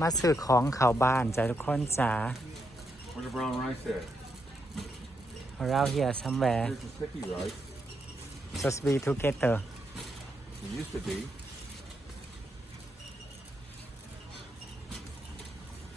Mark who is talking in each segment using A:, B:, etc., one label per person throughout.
A: มาซื้อของเขาบ้านจ้ะทุกคนจ้า
B: Where's the brown rice at?
A: เรา here somewhere
B: Here's the sticky rice.
A: just be together
B: It used to be.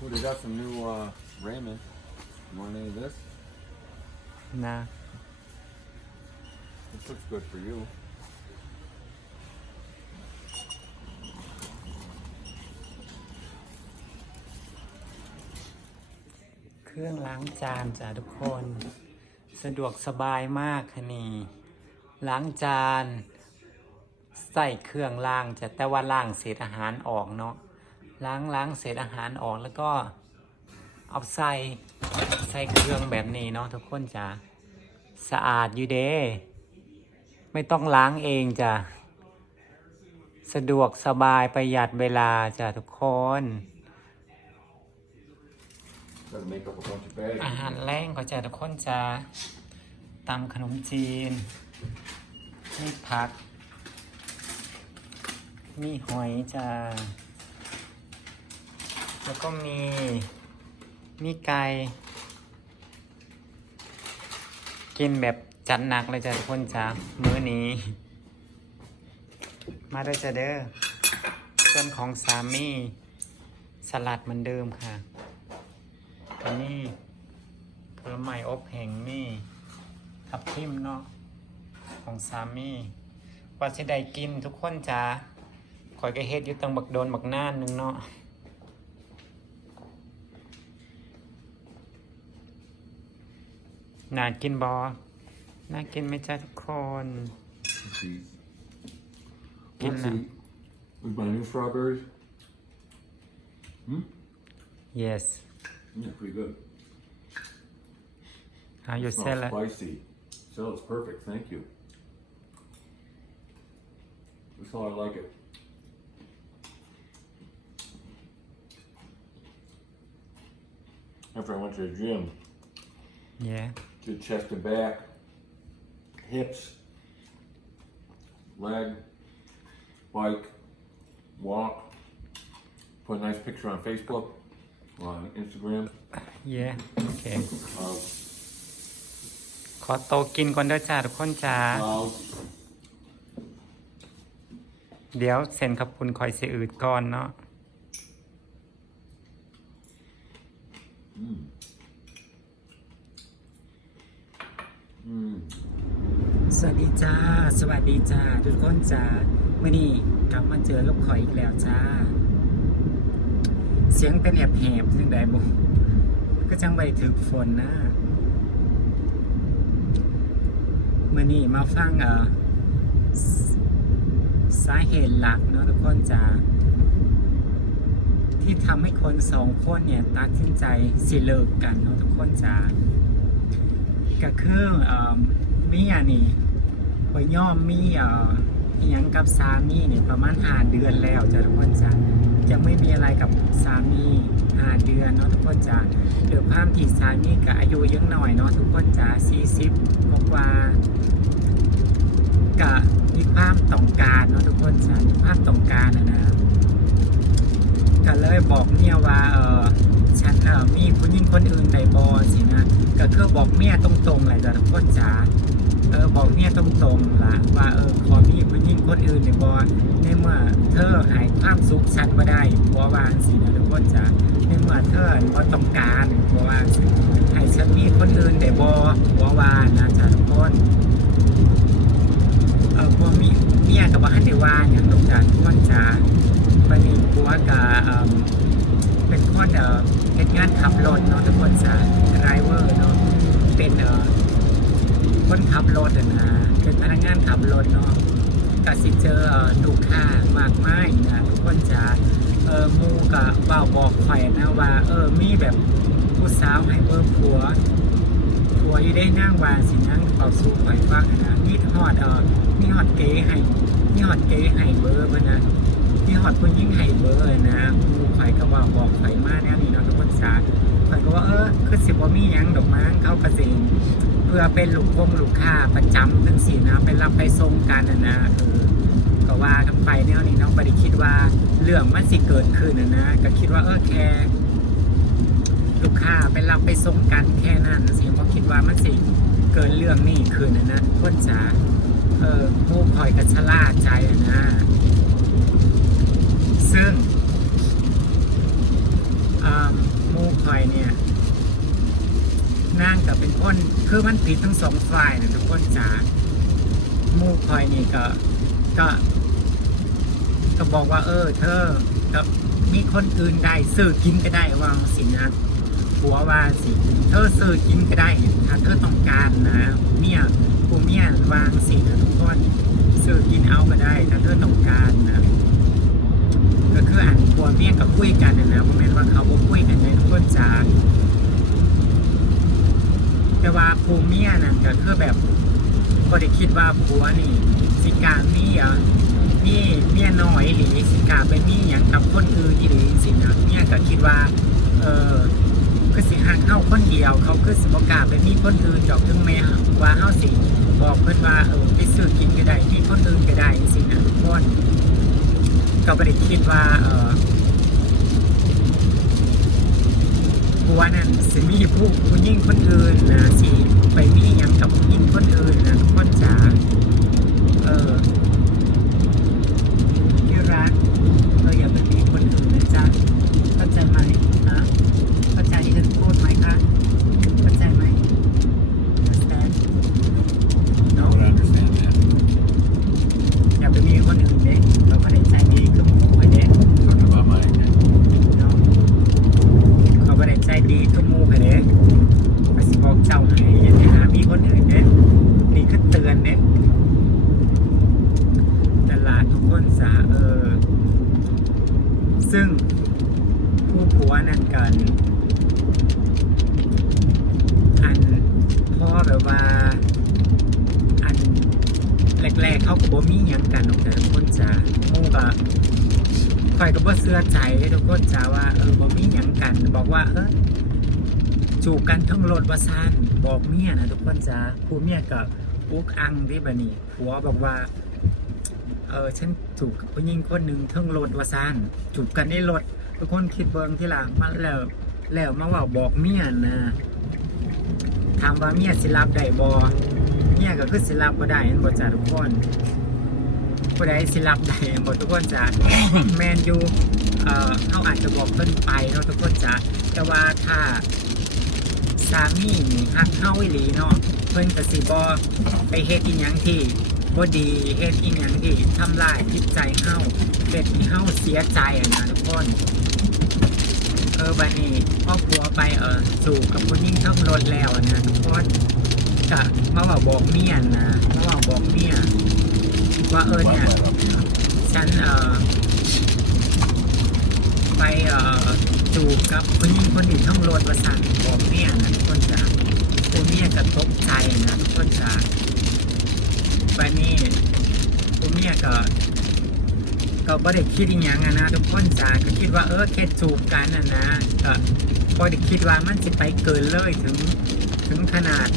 B: Oh, they got some new uh, ramen. You want any of this?
A: นะ
B: This looks good for you.
A: เครื่องล้างจานจ้ะทุกคน สะดวกสบายมากค่ะนี่ล้างจาน ใส่เครื่องล้างจะแต่ว่าล้างเศษอาหารออกเนาะล้างล้างเศษอาหารออกแล้วก็เอาใส่ใส่เครื่องแบบนี้เนาะทุกคนจ้ะสะอาดอยู่เด้ไม่ต้องล้างเองจ้ะสะดวกสบายประหยัดเวลาจ้ะทุกคน
B: Gotta make up a bunch of bags.
A: อาหารแรงก็จะทุกคนจะตำขนมจีน มีผัก มีหอยจ้าแล้วก็มี มีไก่ กินแบบจัดหนักเลยจ้ะทุกคนจ้ามื้อนี้ มาได้อจ้ะเด้อส่วนของสามีสลัดเหมือนเดิมค่ะ อันนี้ผลไม้อบแห้งนี่ทับทิมเนาะของสามีว่าสิได้กินทุกคนจ้าคอยก็เฮ็ดอยู่ตังบักโดนบักน่านหนึงเนาะน่ากินบอน่ากินไหมจ้าทุกคน
B: Let's see.
A: Give
B: Let's
A: them.
B: see. With my new strawberries. Hmm?
A: yes
B: Yeah, pretty good.
A: how you
B: Smells
A: sell it
B: spicy. Smells perfect. Thank you. That's how I like it. After I went to the gym,
A: yeah
B: did chest and back, hips, leg, bike, walk. Put a nice picture on Facebook, on Instagram.
A: yeah โอเค
B: Uh,
A: ขอโตวกินก่อนเด้อจ้าทุกคนจ้า
B: uh,
A: เดี๋ยวเซ็นขับคุณคอยเสียอืดก่อนเนาะ
B: mm,
A: สวัสดีจ้า สวัสดีจ้า ทุกคนจ้าเมื่อนี้กลับมาเจอกับข่อยอีกแล้วจ้า เสียงเป็นแอบแหบๆจังไดบุก็จังไปถึกฝนนะเมื่อนี้มาฟังเออสาเหตุหลักเนาะทุกคนจ้าที่ทำให้คนสองคนเนี่ยตัดสินใจสิเลิกกันเนาะทุกคนจ้าก็คือเอ่อมีอันนี้ไปย่อมมีเอ่อยังกับสามีเนี่ยประมาณหาเดือนแล้วจ้ะทุกคนจ้ะ จะไม่มีอะไรกับสามีหาเดือนเนาะทุกคนจ้ะเดี๋ยวความที่สามีก็อายุยังหน่อยเนาะทุกคนจ้ะสี่สิบกว่าๆก็มีความต้องการเนาะทุกคนจ้ะมีความต้องการนะนะก็เลยบอกเมียว่าเออฉันเออมีผู้หญิงคนอื่นในบอสินะก็คือบอกเมียตรงๆเลยจ้ะทุกคนจ๋า เออบอกเมียตรงๆล่ะว่าเออขอมีผู้หญิงคนอื่นในบอในเมื่อเธอให้ความสุขฉันมาได้บัววางสินะทุกคนจ๋าในเมื่อเธอบ่ต้องการบัววางสิให้ฉันมีคนอื่นแต่บอบัววางนะจ๊ะทุกคนเออบัวมีเมียกับว่าให้ได้ว่าอย่างทุกจ๋าทุกคนจ๋าวันนี้บัวกับเออเป็นคนเออเฮ็ดงานขับรถเนาะทุกคนจ้ะไรเวอร์เนาะเป็นเอ่อ คนขับรถอะนะเป็นพนักงานขับรถเนาะก็สิเจอเอ่อลูกค้ามากมายนะทุกคนจ้ะเออมูก็เว้าบอกข่นะว่า เออมีแบบผู้สาวให้เบอร์ผัวผัวอยู่ได้นั่งว่าสินั่งเป่าสู้ข่ฟังนะมีฮอดเออมีฮอดเก๋ให้มีฮอดเก๋ให้เบอร์เพิ่นนะที่หอดคนยิ่งไห่เบอร์ พื่อเป็นลูกคงลูกค้าประจำทั้งสี่นะไปรับไปส่งกันนะนะก็ว่ากันไปแนวนี้น้องไม่ได้คิดว่าเรื่องมันสิเกิดขึ้นนะนะก็คิดว่าเออแค่ลูกค้าไปรับไปส่งกันแค่นั้นสิเพราะคิดว่ามันสิเกิดเรื่องนี้ขึ้นนะนะคนจ๋าเออผู้คอยกัชลาใจนะ ซึ่งอ่ามูคอยเนี่ย นั่งกับเป็นคนคือมันผิดทั้งสองฝ่ายนะทุกคนจ๋ามูคอยนี่ก็ก็ก็บอกว่า เออ เธอกับมีคนอื่นได้ซื้อกินก็ได้วางสินะผัวว่าสิ เธอซื้อกินก็ได้ถ้าเธอต้องการนะเมียผู้เมียวางสินะทุกคนซื้อกินเอาก็ได้ ถ้าเธอต้องการนะก็คืออ่านผัวเมียกับคุยกันนะนะผมเป็นว่าเขาบ่คุยกันในทุกคนจ๋า แต่ว่าผู้เมียนั่นก็คือแบบก็ได้คิดว่าผัวนี่ สิการมีอะมีเมียน้อยหรือสิกาไปมีอย่างกับคนอื่นหรือสินะเมียก็คิดว่า เออคือสิหักเข้าคนเดียว เขาคือสิบกล้าไปมีคนอื่นดอกถึงแม้ว่าเฮาสิบอกเพิ่นว่าเออไปซื้อกินก็ได้มีคนอื่นก็ได้สินะทุกคนก็ไม่ได้คิดว่าเออ ผัวนั่นสิมีผู้ผู้ยิ่งคนอื่นนะสิไปมีอย่างกับผู้ยิ่งคนอื่นนะทุกคนจ๋าเออที่รักเอออย่าไปมีคนอื่นนะจ๊ะเข้าใจไหมฮะเข้าใจที่ฉันพูดไหมคะเข้าใจไหม understand
B: I
A: no
B: would understand that.
A: อย่าไปมีคนอื่นเด็กเราไม่ได้ใจดีกับหมูไอ้เด็ก
B: Talking about my
A: เนาะเขาไม่ได้ใจดีก็มูไปเด้ไปสิบอกเจ้าให้อย่าไปหามีคนอื่นเด้นี่คือเตือนเด้ตลาดทุกคนสาเออ ซึ่งผู้ผัวนั่นกัน อันพ่อแบบว่า อันแรกๆเขาก็บ่มีหยังกันหรอกนะคนจะมูกะ คอยก็บ่เสื้อใจเลยทุกคนจ้าว่าเออบ่มีหยังกัน บอกว่า เออ จูบกันทั้งรถว่าซ่านบอกเมียนะทุกคนจ้าผู้เมียก็อุกอังที่บันี้ผัวบอกว่า เออฉันจูบกับผู้หญิงคนหนึ่งทั้งรถว่าซ่านจูบกันในรถทุกคนคิดเบิ่งที่หลังมาแล้วแล้วมาว่าบอกเมียนะถามว่าเมียสิรับได้บ่เมียก็คือสิรับบ่ได้เห็นบ่จ้าทุกคนผู้ใดสิรับได้หมดทุกคนจะแมนยูเอ่อเขาอาจจะบอกเพิ่นไปเนาะทุกคนจะแต่ว่าถ้า สามีนี่ฮักเฮาอีหลีเนาะเพิ่นก็สิบ่ไปเฮ็ดอีหยังที่บ่ดีเฮ็ดอีหยังที่ทำลายจิตใจเฮาเฮ็ดให้เฮาเสียใจอะนะทุกคนเออบัดนี้พ่อผัวไปเออสู่กับผู้หญิงทั้งรถแล้วอะนะทุกคนก็มาว่าบอกเมียนะมาว่าบอกเมียว่าเออเนี่ยฉันเออไปเออ จูบกับผู้หญิงคนอื่นทั้งรถประสานบอกเมียนะทุกคนจ้าตัวเมียก็ตกใจนะทุกคนจ้าวันนี้ตัวเมียก็ก็บ่ได้คิดอีหยังอะนะทุกคนจ้าก็คิดว่าเออแค่จูบกันน่ะนะก็บ่ได้คิดว่ามันสิไปเกินเลยถึงถึงขนาด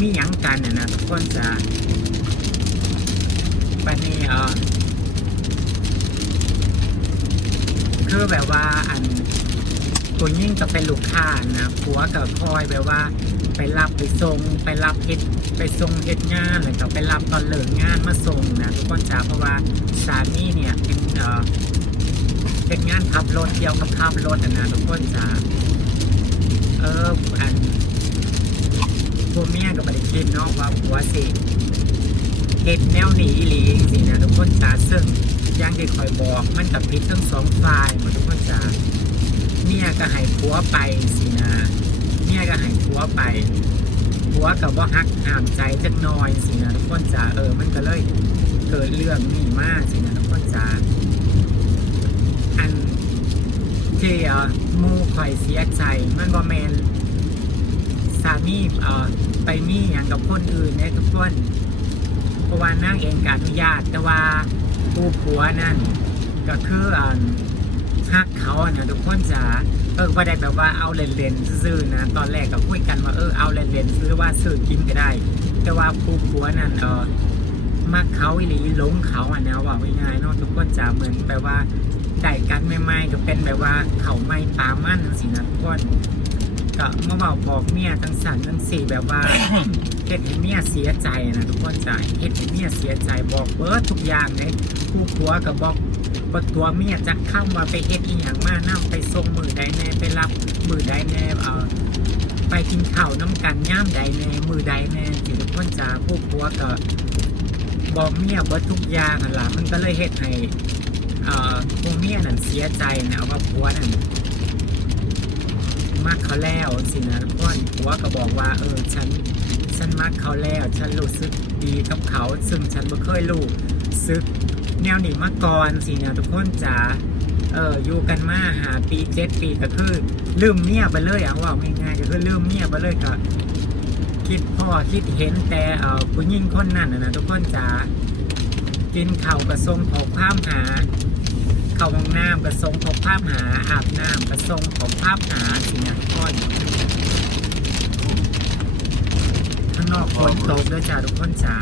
A: มีหยังกันน่ะนะทุกคนจ้าวันนี้เออ คือแบบว่าอันตัวยิ่งก็เป็นลูกค้านะผัวกับคอยแบบว่า ไปรับไปส่งไปรับเฮ็ดไปส่งเฮ็ดงานแล้วก็ไปรับตอนเลิกงานมาส่งนะทุกคนจ้าเพราะว่าสามีเนี่ยเป็นเอ่อเป็นงานขับรถเกี่ยวกับขับรถอะนะทุกคนจ้าเอออันพวกเมียก็ไม่ได้คิดเนาะว่าผัวสิเฮ็ดแนวหนีอีหลีสินะทุกคนจ้าซึ่ง อยังที่คอยบอกมันกับพิษทั้งสองฝ่ายหมดทุกคนจ้าเมียก็ให้ผัวไปสินะเมียก็ให้ผัวไปผัวกับว่าฮักห้ามใจจักน้อยสินะทุกคนจ๋าเออ มันก็เลยเกิดเรื่องนี้มากสินะทุกคนจ๋าอันที่อ่อหมูข่อยเสียใจมันบ่แมนสามีเอ่อไปมีอย่างกับคนอื่นเนี่ยทุกคนเพราะว่านางเองก็อนุญาตแต่ว่า ผู้ผัวนั่นก็คืออ่าฮักเขาอะเนี่ยทุกคนจะเออว่าได้แบบว่าเอาเล่นๆซื่อๆนะตอนแรกก็คุยกันว่าเออเอาเล่นๆซื้อว่าซื้อกินก็ได้ แต่ว่าผู้ผัวนั่นเออมักเขาอีหลีหลงเขาอะนะว่าง่ายๆเนาะทุกคนจะเหมือนแปลว่าได้กันใหม่ๆก็เป็นแบบว่าเขาไม่ปลามั่นสินะทุกคน ก็มาบอกบอกเมียทั้งสันทั้งสี่แบบว่า เฮ็ดให้เมียเสียใจนะทุกคนจะเฮ็ดให้เมียเสียใจบอกเบิร์ดทุกอย่างเลยผู้ผัวก็บอกว่าตัวเมียจะเข้ามาไปเฮ็ดอีหยังมาน้าไปส่งมือใดแน่ไปรับมือใดแน่เอ่อไปกินข้าวน้ำกันย่ามใดแน่มือใดแน่สิทุกคนจะผู้ผัวก็บอกเมียเบิร์ดทุกอย่างนั่นล่ะมันก็เลยเฮ็ดให้เอ่อผู้เมียนั่นเสียใจนะว่าผัวนั่น มักเขาแล้วสินะทุกคนผัวก็บอกว่าเออฉันฉันมักเขาแล้ว ฉันรู้สึกดีกับเขา ซึ่งฉันไม่เคยรู้สึกแนวนี้มาก่อนสินะทุกคนจ๋าเอออยู่กันมาหาปีเจ็ดปีก็คือลืมเมียไปเลยเอาว่าง่ายๆก็คือลืมเมียไปเลยก็คิดพ่อคิดเห็นแต่เออผู้หญิงคนนั้นนะทุกคนจ๋ากินข้าวกระทรงขอความหา เข้าห้องน้ำกระทรงขอภาพหาอาบน้ำกระทรงขอภาพหาสินะทุกคนข้างนอกฝนตกด้วยจ้าทุกคนจ๋า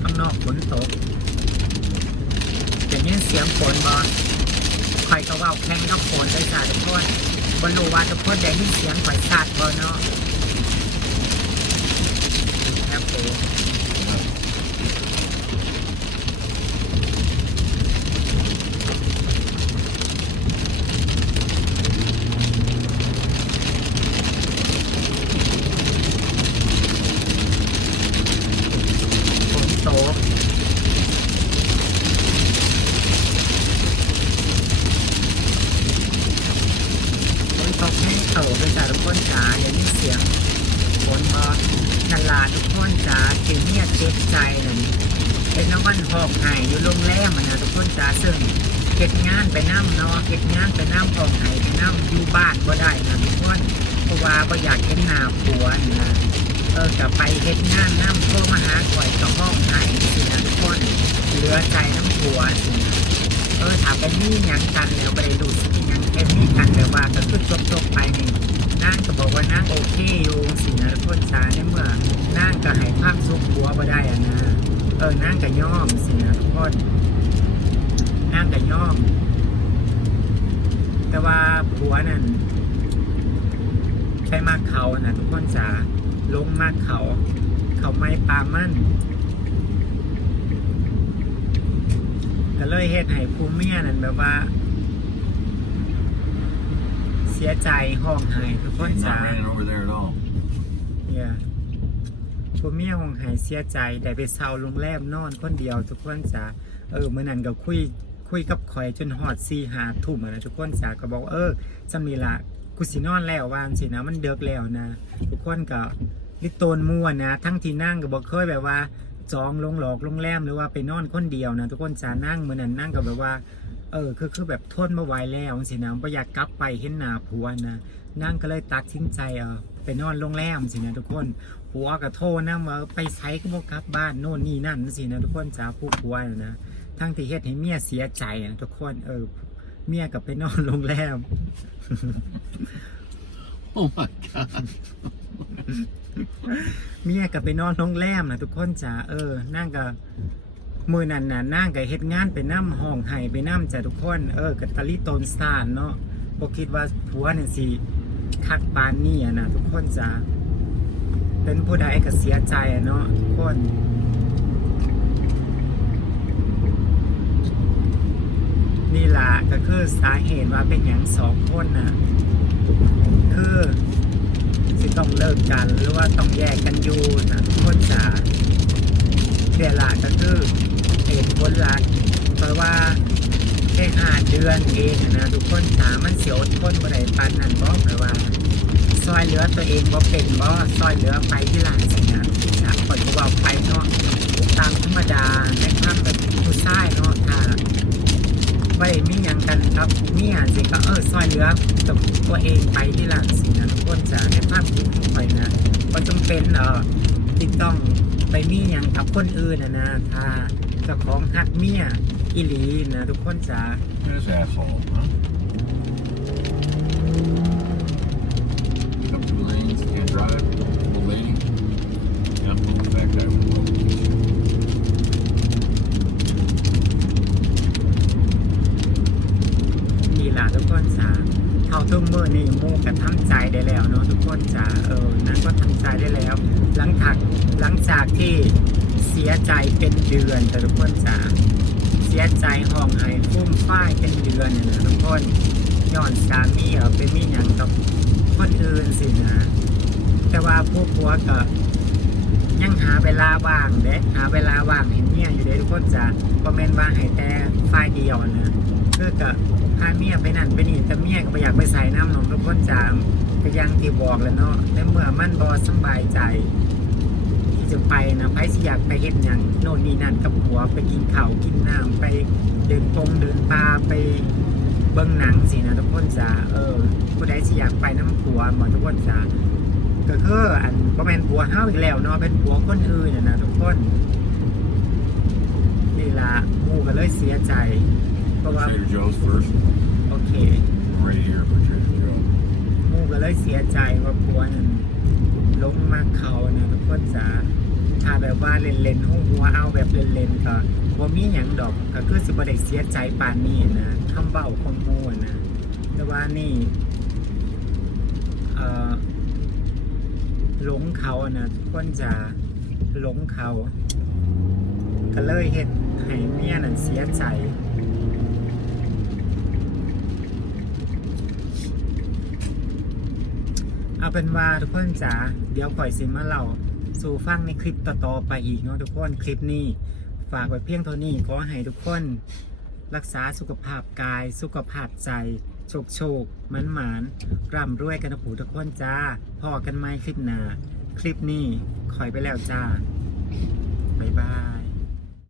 A: ข้างนอกฝนตกอย่างนี้เสียงฝนบอคอยก็เว่าแข่งกับฝนด้วยจ้าทุกคนบรรลุว่าทุกคนได้ยินเสียงข่อยสัตว์บอเนาะแอปเปิลฝนตก ฝนตกแห้งเต่าไปจากทุกคนจ๋าอย่างนี้เสียงฝนมานาลาทุกคนจ๋าเสียงเนี่ยเจ็บใจนั่นเป็นน้ำมันหอกไห้อยู่โรงแรมอะนะทุกคนจ๋าซึ่งเก็ดงานไปน้ำเนาะเก็ดงานไปน้ำหอกไห้ไปน้ำอยู่บ้านก็ได้นะทุกคนเพราะว่าก็อยากเห็นหน้าผัวนี่นะเออกลับไปเฮ็ดงานน้ำโทรมาหาข่อยกับห้องไห้สินะทุกคนเหลื อใจน้ำผัวสิเออถามไปนี่ยังกันแล้วไปดูสิยังแค่นี้กันแต่ว่าก็คือจบจบๆไปนี่นั่งก็บอกว่านั่งโอเคอยู่สินะทุกคนชาในเมื่อนั่งก็ให้ภาพซุกหัวมาได้อะนะเออนั่งก็ย่อมสินะทุกคนนั่งก็ย่อม แต่ว่าผัวนั่นใช้มากเขานะทุกคนจ๋าลงมากเขา เขาไม่ปามั่น ก็เลยเฮ็ดให้ผู้เมียนั่นแบบว่า เสียใจห้องไห้ทุกคน
B: It's
A: จ๋า
B: not raining over there at all.
A: เนี่ยผู้เมียห้องไห้เสียใจได้ไปเช่าโรงแรมนอนคนเดียวทุกคนจ๋าเออเมื่อนั้นก็คุยคุยกับข่อยจนหอดซีหาทุ่มอะนะทุกคนจ๋าก็บอกว่าเออจะมีละกูสินอนแล้ววางสินะมันเดือกแล้วนะ ทุกคนก็ลิโตนมั่วนะ ทั้งที่นั่งก็บอกเคยแบบว่า จองลงหลอกโรงแรมหรือว่าไปนอนคนเดียวนะทุกคนจะนั่งเหมือนนั้นนั่งกับแบบว่าเออคือคือแบบทนมาไหวแล้วสินะไม่อยากกลับไปเห็นหน้าผัวนะนั่งก็เลยตัดสินใจเออไปนอนโรงแรมสินะทุกคนผัวก็โทรนะมาไปใช้ก็บอกลับบ้านโน่นนี่นั่นสินะทุกคนจ้าผู้ผัวนะนะทั้งที่เฮ็ดให้เมียเสียใจนะทุกคนเออเมียกับไปนอนโรงแรม
C: Oh my god.
A: เมียกับไปนอนโรงแรมนะทุกคนจ้าเออนั่งกับมือนั่นน่ะนั่งกับเฮ็ดงานไปน้ำห้องไห้ไปน้ำจ้ะทุกคนเออกับตะลิโตนสานเนาะบ่คิดว่าผัวเนี่ยสิคักปานนี่อะนะทุกคนจ้าเป็นผู้ใดก็เสียใจอะเนาะทุกคนนี่ล่ะก็คือสาเหตุว่าเป็นอย่างสองคนนะคือ สิต้องเลิกกัน หรือว่าต้องแยกกันอยู่นะทุกคนจ๋าเดี๋ยวละก็คือเหตุผลหลักเพราะว่าแค่ห้าเดือนเองนะทุกคนจ๋ามันเสียอดทนบ่ได้ปานนั้นบอกเลยว่าซอยเหลือตัวเองบ่เป็นบ่ซอยเหลือไปที่หลังสินะจ๋าปล่อยตัวไปเนาะตามธรรมดาในความแบบผู้ชายเนาะถ้าไม่ได้มีหยังกันครับเมียสิก็เออซอยเหลือกตัวเองไปที่หลังสิ คนจะในภาพที่ของข่อยนะก็จำเป็นเอ่อที่ต้องไปมีอย่างกับคนอื่นนะถ้าเจ้าของฮักเมียอิลีนะทุกคนจ๋า
B: Here's จของผมนะที
A: ละทุกคนจ้าเข้าทุ่มมือนี่โมกันทำใจ ดือนแต่ทุกคนจ๋าเสียใจห้องไห้ฟุ้มฝ้ายเป็นเดือนนะทุกคนย้อนสามีเออไปมีอย่างกับคนอื่นสินะแต่ว่าพวกผัวก็ยังหาเวลาว่างเด้หาเวลาว่างเห็นเมียอยู่เด้ทุกคนจ๋าบ่แม่นว่าให้แต่ฝ่ายเดียวนะคือก็พาเมียไปนั่นไปนี่แต่เมียก็บ่อยากไปใส่น้ำนองทุกคนจ๋าก็ยังที่บอกแล้วเนาะในเมื่อมันบ่สบายใจ จะไปนะไปสิอยากไปเห็นอย่างโน่นนี่นั่นกับผัวไปกินข้าวกินน้ำไปเดินตรงเดินป่าไปเบิ่งหนังสินะทุกคนจ้าเออผู้ใดสิอยากไปน้ำผัวหมดทุกคนจ้าก็คืออันก็เป็นผัวเฮาอีกแล้วเนาะเป็นผัวคนอื่นน่ะนะทุกคนนี่ละหมูก็เลยเสียใจเพราะว่า
B: Trader Joe's first.
A: โอเค
B: I'm right here for Trader Joe.
A: หมูก็เลยเสียใจว่าผัวนั้น ลงมาเขาเนี่ยทุกคนจ๋าถ้าแบบว่าเล่นๆหูหัวเอาแบบเล่นๆก็บ่มีหยังดอกก็คือสิบ่ได้เสียใจปานนี้นะคำเบ้าของมูนะแต่ว่านี่เอ่อหลงเขานะทุกคนจ๋าหลงเขา ก็เลยเฮ็ดให้เมียนั่นเสียใจ เอาเป็นว่าทุกคนจ๋าเดี๋ยวปล่อยสิมาเราสู่ฟังในคลิปต่อๆไปอีกเนาะทุกคนคลิปนี้ฝากไว้เพียงเท่านี้ขอให้ทุกคนรักษาสุขภาพกาย สุขภาพใจโชคโชคมันหมานร่ำรวยกันนะผูทุกคนจ้าพอกันไหมคลิปหน้าคลิปนี้คอยไปแล้วจ้า บ๊ายบาย